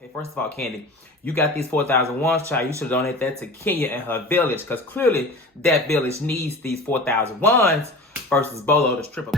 Hey, first of all, Candy, you got these 4,000 ones, child. You should donate that to Kenya and her village, because clearly that village needs these 4,000 ones versus Bolo, the stripper.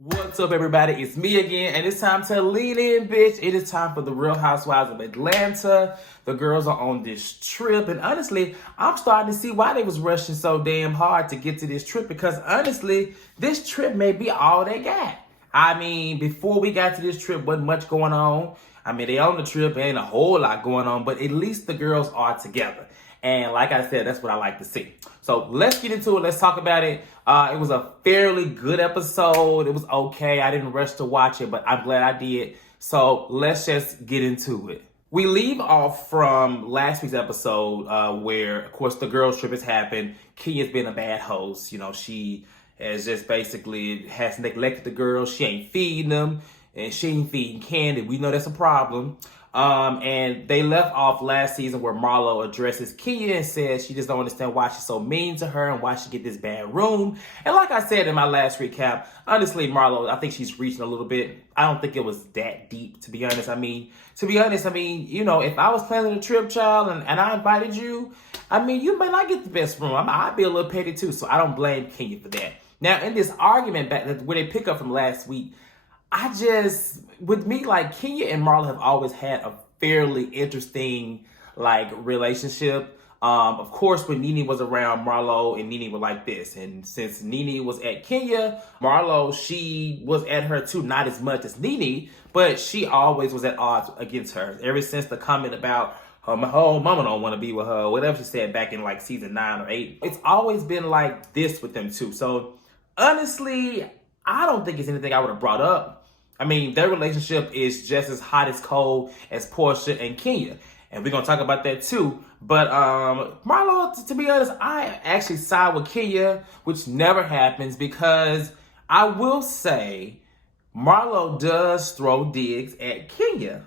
What's up, everybody? It's me again, and it's time to lean in, bitch. It is time for the Real Housewives of Atlanta. The girls are on this trip, and honestly, I'm starting to see why they was rushing so damn hard to get to this trip, because honestly, this trip may be all they got. I mean, before we got to this trip, wasn't much going on. I mean, they on the trip, ain't a whole lot going on, but at least the girls are together. And like I said, that's what I like to see. So let's get into it. Let's talk about it. It was a fairly good episode. It was okay. I didn't rush to watch it, but I'm glad I did. So let's just get into it. We leave off from last week's episode where, of course, the girls' trip has happened. Kenya's been a bad host. You know, she has just basically has neglected the girls. She ain't feeding them, and she ain't feeding Candy. We know that's a problem. And they left off last season where Marlo addresses Kenya and says she just don't understand why she's so mean to her and why she get this bad room. And like I said in my last recap, honestly, Marlo, I think she's reaching a little bit. I don't think it was that deep, to be honest. I mean, you know, if I was planning a trip, child, and I invited you, I mean, you may not get the best room. I'd be a little petty too, so I don't blame Kenya for that. Now, in this argument back where they pick up from last week, with me, like, Kenya and Marlo have always had a fairly interesting, like, relationship. Of course, when Nene was around, Marlo and Nene were like this. And since Nene was at Kenya, Marlo, she was at her too, not as much as Nene, but she always was at odds against her. Ever since the comment about her whole mama don't want to be with her, whatever she said back in, like, season 9 or 8. It's always been like this with them too. So, honestly, I don't think it's anything I would have brought up. I mean, their relationship is just as hot as cold as Portia and Kenya. And we're going to talk about that too. But Marlo, to be honest, I actually side with Kenya, which never happens, because I will say Marlo does throw digs at Kenya.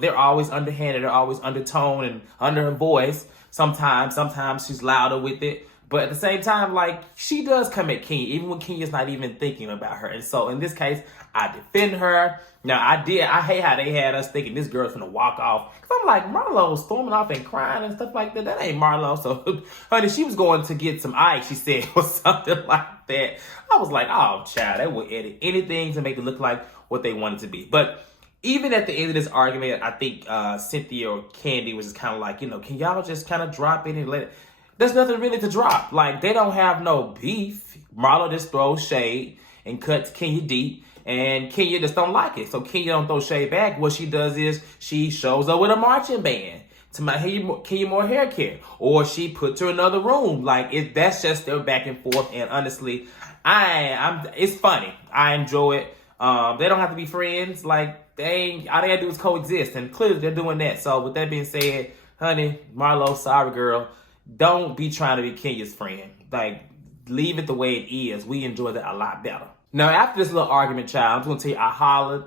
They're always underhanded, they're always undertone and under her voice. Sometimes she's louder with it. But at the same time, like, she does come at Kenya, even when Kenya's not even thinking about her. And so in this case, I defend her. Now, I hate how they had us thinking this girl's gonna walk off. Because I'm like, Marlo storming off and crying and stuff like that. That ain't Marlo. So, honey, she was going to get some ice, she said, or something like that. I was like, oh, child, they would edit anything to make it look like what they wanted to be. But even at the end of this argument, I think Cynthia or Candy was just kind of like, you know, can y'all just kind of drop it and let it... There's nothing really to drop. Like, they don't have no beef. Marlo just throws shade and cuts Kenya deep, and Kenya just don't like it. So Kenya don't throw shade back. What she does is she shows up with a marching band to my Kenya more hair care, or she puts her in another room. Like, that's just their back and forth. And honestly, it's funny. I enjoy it. They don't have to be friends. Like, all they gotta do is coexist, and clearly they're doing that. So with that being said, honey, Marlo, sorry girl. Don't be trying to be Kenya's friend. Like, leave it the way it is. We enjoy that a lot better. Now, after this little argument, child, I'm just going to tell you I hollered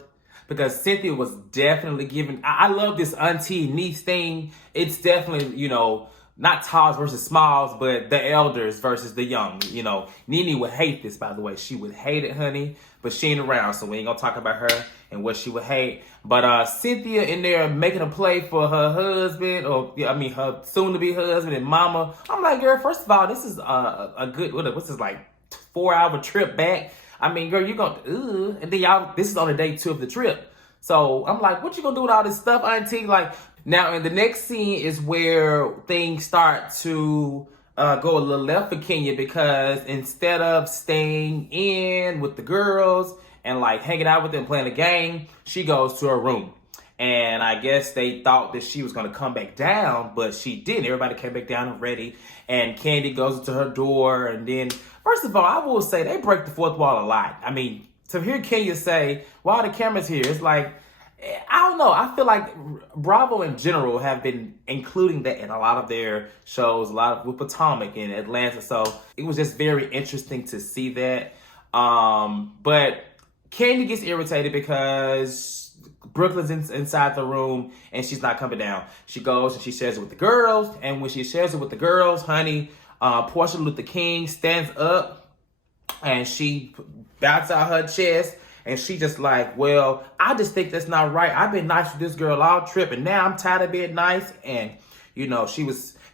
because Cynthia was definitely giving... I love this auntie niece thing. It's definitely, you know, not talls versus smalls, but the elders versus the young. You know, Nene would hate this, by the way. She would hate it, honey, but she ain't around, so we ain't going to talk about her and what she would hate. But Cynthia in there making a play for her husband, her soon-to-be husband and mama. I'm like, girl, first of all, this is a good, what's this, like, 4-hour trip back? I mean, girl, you gonna, and then this is on the day 2 of the trip. So I'm like, what you gonna do with all this stuff, auntie? Like, now, in the next scene is where things start to go a little left for Kenya, because instead of staying in with the girls and, like, hanging out with them playing a game, she goes to her room. And I guess they thought that she was going to come back down, but she didn't. Everybody came back down and ready. And Candy goes to her door. And then, first of all, I will say they break the fourth wall a lot. I mean, to hear Kenya say, "Why are the cameras here?" It's like, I don't know. I feel like Bravo in general have been including that in a lot of their shows, a lot with Potomac and Atlanta. So it was just very interesting to see that. But Candy gets irritated because Brooklyn's inside the room and she's not coming down. She goes and she shares it with the girls. And when she shares it with the girls, honey, Portia Luther King stands up and she bouts out her chest. And she just like, well, I just think that's not right. I've been nice with this girl all trip. And now I'm tired of being nice. And, you know,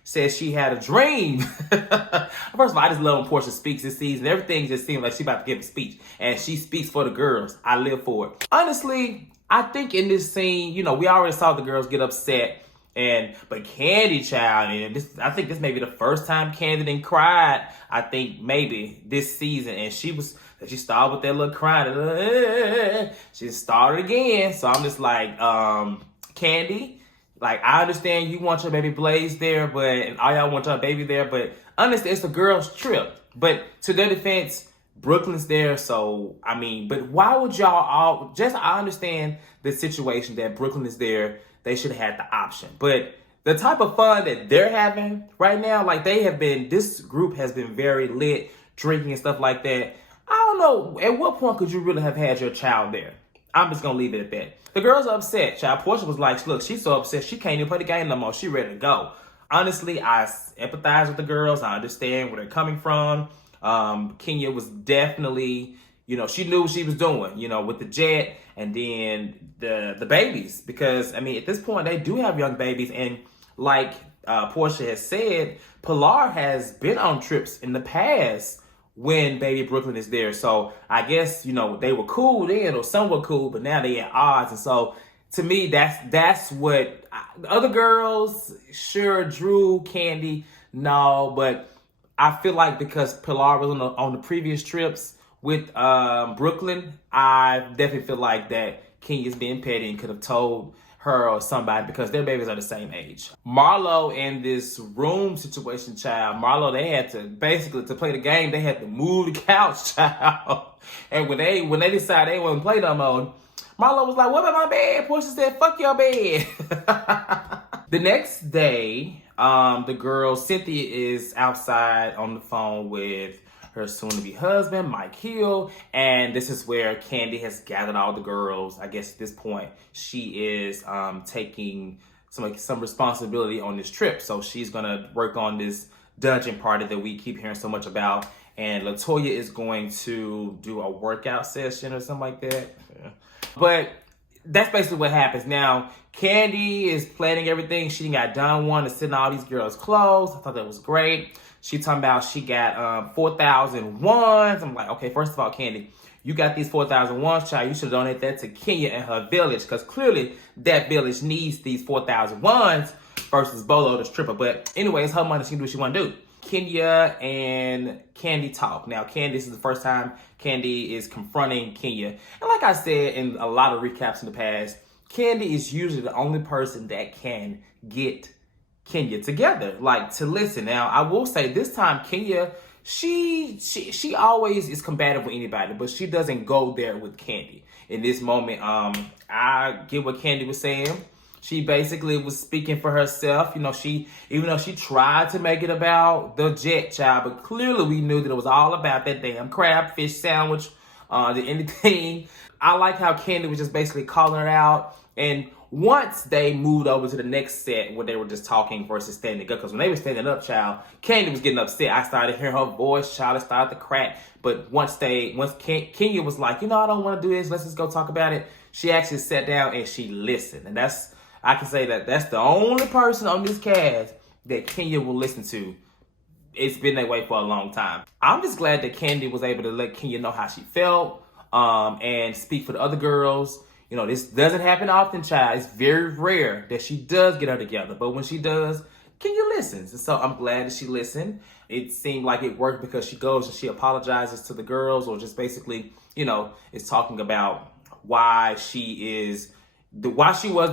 said she had a dream. First of all, I just love when Portia speaks this season. Everything just seems like she's about to give a speech. And she speaks for the girls. I live for it. Honestly, I think in this scene, you know, we already saw the girls get upset. But Candy, child, and I think this may be the first time Candy didn't cried. I think maybe this season. And she started with that little crying. She started again. So I'm just like, Candy, like, I understand you want your baby Blaze there, and all y'all want your baby there, but honestly, it's a girl's trip. But to their defense, Brooklyn's there, so, I mean, but why would y'all I understand the situation that Brooklyn is there. They should have had the option. But the type of fun that they're having right now, like this group has been very lit, drinking and stuff like that. I don't know, at what point could you really have had your child there? I'm just going to leave it at that. The girls are upset, child. Portia was like, look, she's so upset, she can't even play the game no more. She ready to go. Honestly, I empathize with the girls. I understand where they're coming from. Kenya was definitely, you know, she knew what she was doing, you know, with the jet and then the babies. Because, I mean, at this point, they do have young babies. And like Portia has said, Pilar has been on trips in the past when baby Brooklyn is there. So I guess, you know, they were cool then or somewhat cool, but now they at odds. And so to me, that's what other girls, sure, Drew, Candy, no, but I feel like because Pilar was on the previous trips with Brooklyn, I definitely feel like that Kenya's being petty and could have told her or somebody because their babies are the same age. Marlo in this room situation, child, Marlo, they had to basically, to play the game, they had to move the couch, child. And when they decided they wouldn't play no more, Marlo was like, what about my bed? Portia said, fuck your bed. The next day, the girl, Cynthia, is outside on the phone with her soon-to-be husband, Mike Hill, and this is where Candy has gathered all the girls. I guess at this point, she is taking some responsibility on this trip. So she's gonna work on this dungeon party that we keep hearing so much about, and LaToya is going to do a workout session or something like that. Yeah. But that's basically what happens. Now, Candy is planning everything. She got done one to send all these girls clothes. I thought that was great. She talking about she got 4,000 ones. I'm like, okay, first of all, Candy, you got these 4,000 ones, child. You should donate that to Kenya and her village because clearly that village needs these 4,000 ones versus Bolo, the stripper. But anyway, it's her money. She can do what she want to do. Kenya and Candy talk. Now, Candy, this is the first time Candy is confronting Kenya. And like I said in a lot of recaps in the past, Candy is usually the only person that can get Kenya together, like to listen. Now, I will say this time, Kenya, she always is combative with anybody, but she doesn't go there with Candy. In this moment, I get what Candy was saying. She basically was speaking for herself. You know, even though she tried to make it about the jet, child, but clearly we knew that it was all about that damn crab fish sandwich, anything. I like how Candy was just basically calling her out. And once they moved over to the next set where they were just talking versus standing up, because when they were standing up, child, Candy was getting upset. I started hearing her voice, child, it started to crack. But once Kenya was like, you know, I don't want to do this, let's just go talk about it, she actually sat down and she listened. And I can say that's the only person on this cast that Kenya will listen to. It's been that way for a long time. I'm just glad that Candy was able to let Kenya know how she felt and speak for the other girls. You know, this doesn't happen often, child. It's very rare that she does get her together. But when she does, Kenya listens. And so I'm glad that she listened. It seemed like it worked because she goes and she apologizes to the girls or just basically, you know, is talking about why she was the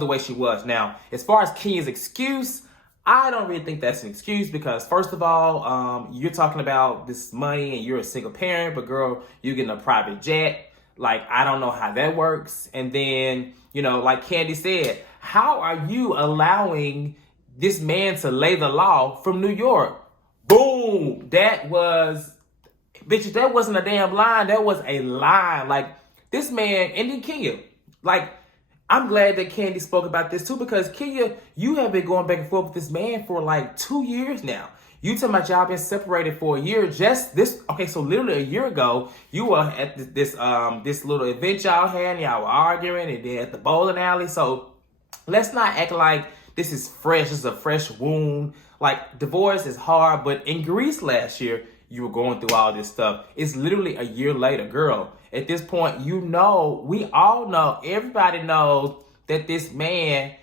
way she was. Now, as far as Kenya's excuse, I don't really think that's an excuse because first of all, you're talking about this money and you're a single parent, but girl, you're getting a private jet. Like, I don't know how that works. And then, you know, like Candy said, how are you allowing this man to lay the law from New York? Boom! That wasn't a damn line. That was a lie. Like, this man, and then Kenya, like, I'm glad that Candy spoke about this too, because Kenya, you have been going back and forth with this man for like 2 years now. You talking about y'all been separated for a year. Just this, okay, so literally a year ago, you were at this little event y'all had, and y'all were arguing, and then at the bowling alley. So let's not act like this is fresh. This is a fresh wound. Like, divorce is hard, but in Greece last year, you were going through all this stuff. It's literally a year later, girl. At this point, you know, we all know, everybody knows that this man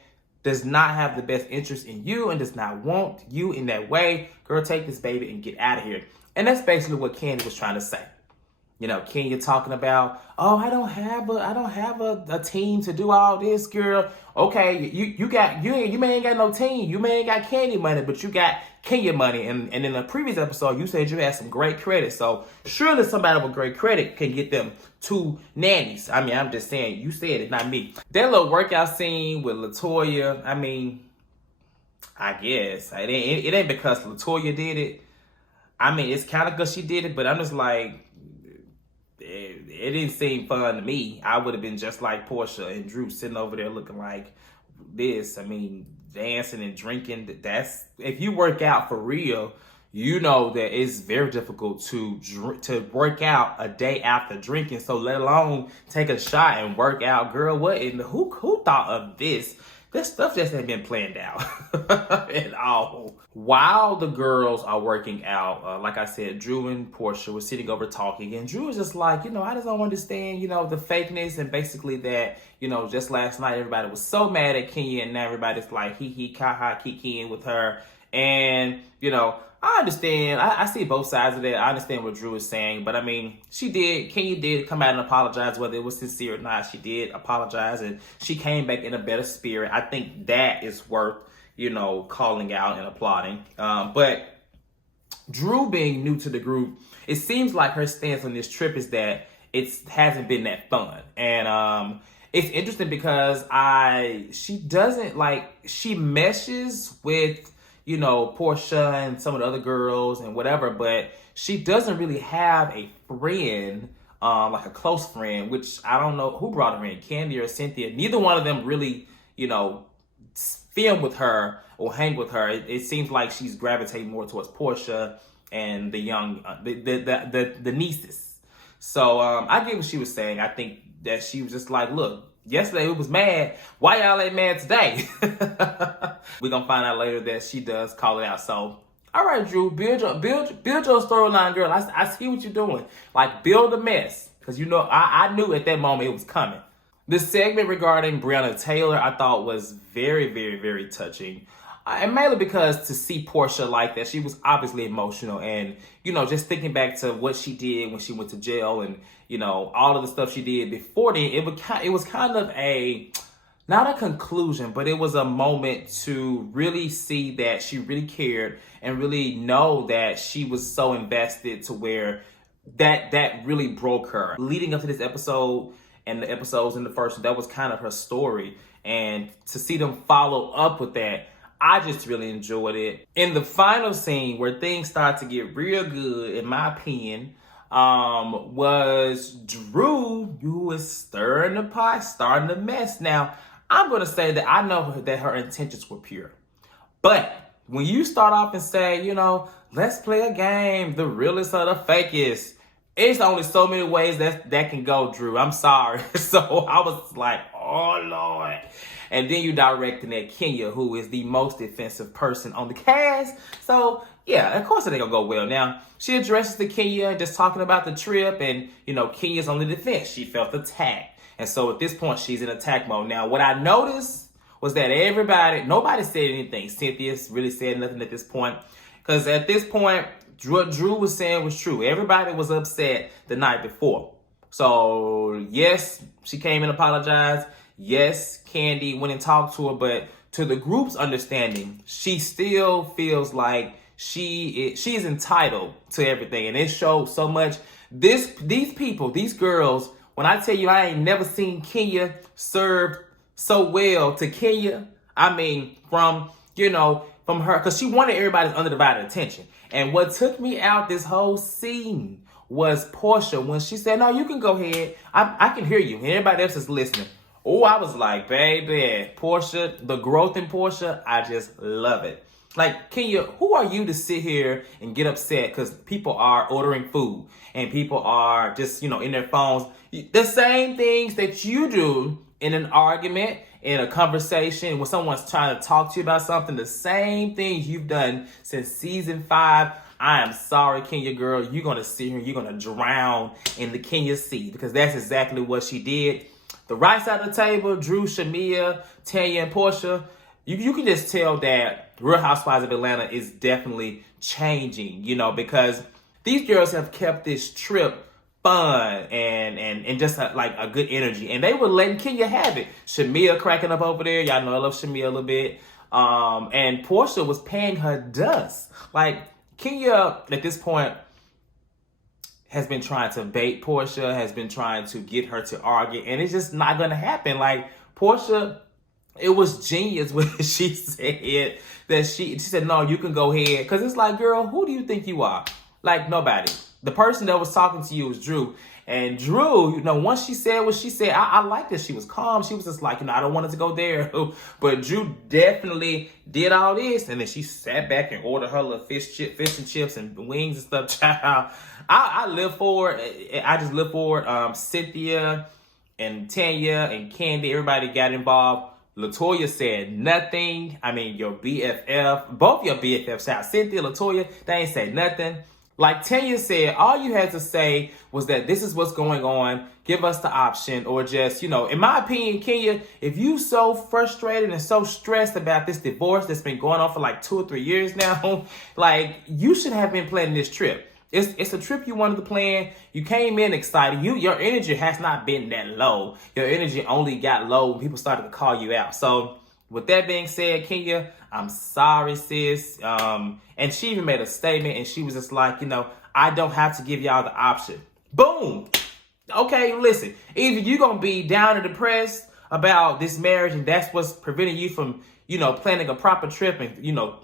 does not have the best interest in you and does not want you in that way. Girl, take this baby and get out of here. And that's basically what Candy was trying to say. You know, Kenya talking about, oh, I don't have a team to do all this, girl. Okay, you may ain't got no team. You may ain't got Candy money, but you got Kenya money. And in a previous episode, you said you had some great credit. So surely somebody with great credit can get them 2 nannies. I mean, I'm just saying, you said it, not me. That little workout scene with LaToya, I mean, I guess it ain't because LaToya did it. I mean, it's kind of because she did it, but I'm just like, it didn't seem fun to me. I would have been just like Portia and Drew sitting over there looking like this. I mean, dancing and drinking. That's, if you work out for real, you know that it's very difficult to work out a day after drinking. So let alone take a shot and work out, girl. What in the who thought of this? This stuff just ain't been planned out at all. While the girls are working out, like I said, Drew and Portia were sitting over talking, and Drew was just like, you know, I just don't understand, you know, the fakeness, and basically that, you know, just last night everybody was so mad at Kenya, and now everybody's like hee ha kikiing with her, and you know, I understand. I see both sides of that. I understand what Drew is saying, but I mean, Kenya did come out and apologize, whether it was sincere or not. She did apologize, and she came back in a better spirit. I think that is worth, you know, calling out and applauding. But Drew being new to the group, it seems like her stance on this trip is that it hasn't been that fun. And it's interesting because she meshes with, you know, Portia and some of the other girls and whatever, but she doesn't really have a friend, like a close friend, which I don't know who brought her in, Candy or Cynthia. Neither one of them really, you know, film with her or hang with her. It seems like she's gravitating more towards Portia and the young, the nieces. So I get what she was saying. I think that she was just like, look, yesterday we was mad. Why y'all ain't mad today? We're gonna find out later that she does call it out. So, all right, Drew, build your storyline, girl. I see what you're doing. Like, build a mess, because you know I knew at that moment it was coming. The segment regarding Breonna Taylor I thought was very, very, very touching. And mainly because to see Portia like that, she was obviously emotional. And, you know, just thinking back to what she did when she went to jail and, you know, all of the stuff she did before then, it was kind of not a conclusion, but it was a moment to really see that she really cared and really know that she was so invested to where that really broke her. Leading up to this episode and the episodes in the first one, that was kind of her story. And to see them follow up with that, I just really enjoyed it. In the final scene where things start to get real good, in my opinion, was Drew, who was stirring the pot, starting the mess. Now, I'm going to say that I know that her intentions were pure. But when you start off and say, you know, let's play a game, the realest or the fakest, it's only so many ways that can go, Drew. I'm sorry. So I was like, oh, Lord. And then you directing at Kenya, who is the most defensive person on the cast. So, yeah, of course it ain't gonna go well. Now, she addresses to Kenya, just talking about the trip, and, you know, Kenya's on the defense. She felt attacked. And so at this point, she's in attack mode. Now, what I noticed was that nobody said anything. Cynthia really said nothing at this point. Because at this point, what Drew was saying was true. Everybody was upset the night before. So, yes, she came and apologized. Yes, Candy went and talked to her, but to the group's understanding, she still feels like she's entitled to everything. And it showed so much. These people, these girls, when I tell you I ain't never seen Kenya served so well to Kenya, I mean, from her, because she wanted everybody's undivided attention. And what took me out this whole scene was Portia when she said, no, you can go ahead. I can hear you. And everybody else is listening. Oh, I was like, baby, Portia, the growth in Portia, I just love it. Like, Kenya, who are you to sit here and get upset because people are ordering food and people are just, in their phones? The same things that you do in an argument, in a conversation, when someone's trying to talk to you about something, the same things you've done since season 5. I am sorry, Kenya girl. You're going to sit here and you're going to drown in the Kenya Sea, because that's exactly what she did. The right side of the table, Drew, Shamia, Tanya, and Portia, you can just tell that Real Housewives of Atlanta is definitely changing, because these girls have kept this trip fun and just a good energy. And they were letting Kenya have it. Shamia cracking up over there. Y'all know I love Shamia a little bit. And Portia was paying her dust. Like, Kenya, at this point, has been trying to bait Portia, has been trying to get her to argue, and it's just not going to happen. Like, Portia, it was genius when she said that she said, no, you can go ahead. Because it's like, girl, who do you think you are? Like, nobody. The person that was talking to you was Drew. And Drew, once she said what she said, I liked that she was calm. She was just like, I don't want it to go there. But Drew definitely did all this. And then she sat back and ordered her little fish and chips and wings and stuff. Child, I live for it. I just live for it. Cynthia and Tanya and Candy, everybody got involved. Latoya said nothing. I mean, your BFF, both your BFFs out. Cynthia, Latoya, they ain't said nothing. Like Tanya said, all you had to say was that this is what's going on. Give us the option, or just, in my opinion, Kenya, if you so frustrated and so stressed about this divorce that's been going on for like 2 or 3 years now, like, you should have been planning this trip. It's a trip you wanted to plan. You came in excited. Your energy has not been that low. Your energy only got low when people started to call you out. So with that being said, Kenya, I'm sorry, sis. And she even made a statement, and she was just like, I don't have to give y'all the option. Boom. Okay, listen. Either you're going to be down and depressed about this marriage, and that's what's preventing you from, planning a proper trip and,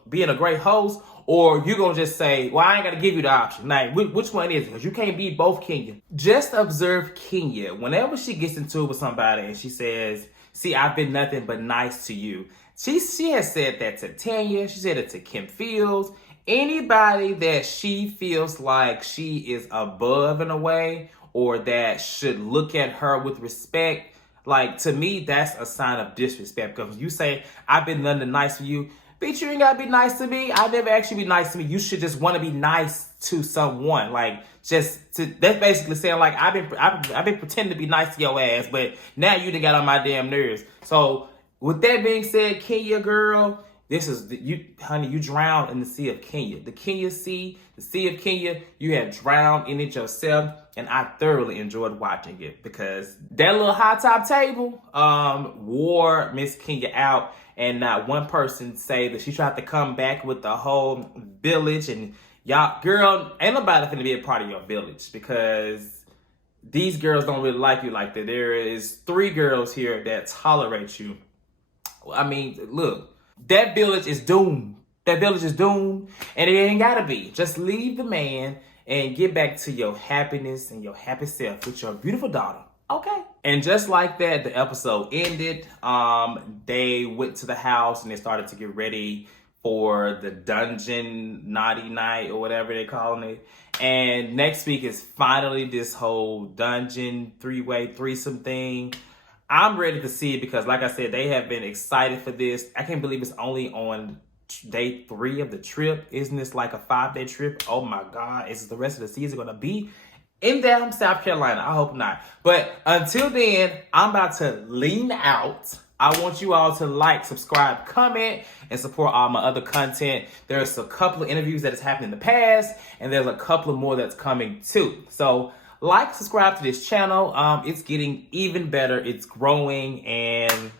being a great host, or you're going to just say, well, I ain't got to give you the option. Like, which one is it? Because you can't be both Kenya. Just observe Kenya. Whenever she gets into it with somebody and she says, see, I've been nothing but nice to you. She has said that to Tanya. She said it to Kim Fields. Anybody that she feels like she is above in a way, or that should look at her with respect, like, to me, that's a sign of disrespect. Because when you say, I've been nothing nice for you, bitch, you ain't got to be nice to me. I never actually be nice to me. You should just want to be nice to someone. Like, that's basically saying, like, I've been pretending to be nice to your ass, but now you done got on my damn nerves. So with that being said, Kenya girl, you drowned in the sea of Kenya. The Kenya Sea, the Sea of Kenya, you have drowned in it yourself. And I thoroughly enjoyed watching it, because that little high top table wore Miss Kenya out. And not one person say that she tried to come back with the whole village. And y'all, girl, ain't nobody finna be a part of your village, because these girls don't really like you like that. There is 3 girls here that tolerate you. I mean, look, that village is doomed. That village is doomed, and it ain't gotta be. Just leave the man and get back to your happiness and your happy self with your beautiful daughter. Okay. And just like that, the episode ended. They went to the house and they started to get ready for the dungeon naughty night, or whatever they're calling it. And next week is finally this whole dungeon 3-way threesome thing. I'm ready to see it, because like I said, they have been excited for this. I can't believe it's only on day 3 of the trip. Isn't this like a 5-day trip? Oh my God. Is the rest of the season going to be in damn South Carolina? I hope not. But until then, I'm about to lean out. I want you all to like, subscribe, comment, and support all my other content. There's a couple of interviews that has happened in the past, and there's a couple of more that's coming too. So like, subscribe to this channel. It's getting even better. It's growing, and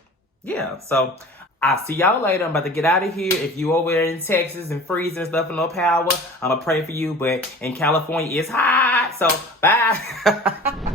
yeah. So I'll see y'all later. I'm about to get out of here. If you over there in Texas and freezing and stuff and no power, I'm going to pray for you. But in California, it's hot. So, bye.